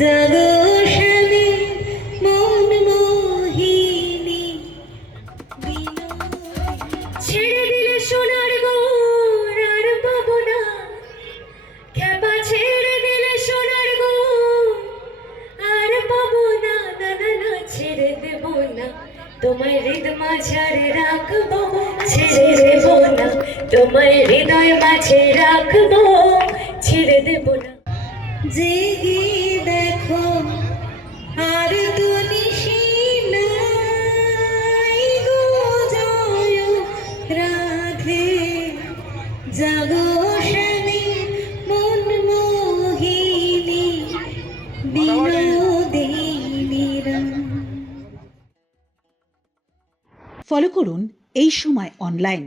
জাগো শালী মন মোহিনী ছেড়ে দিলে সোনার গৌর আর পাবো না, খেপা ছেড়ে দিলে সোনার গৌর আর পাবো না, না না না ছেড়ে দেব না, তোমায় হৃদয় মাঝারে রাখবো, ছেড়ে দেব না, তোমায় হৃদয় মাঝে রাখবো, ছেড়ে দেব না। জেগে দেখো আর তো নিশি নাই গো, জয় রাধে জাগো শালী মন মোহিনী বিনোদিনী রাম। ফলো করুন এই সময় অনলাইন।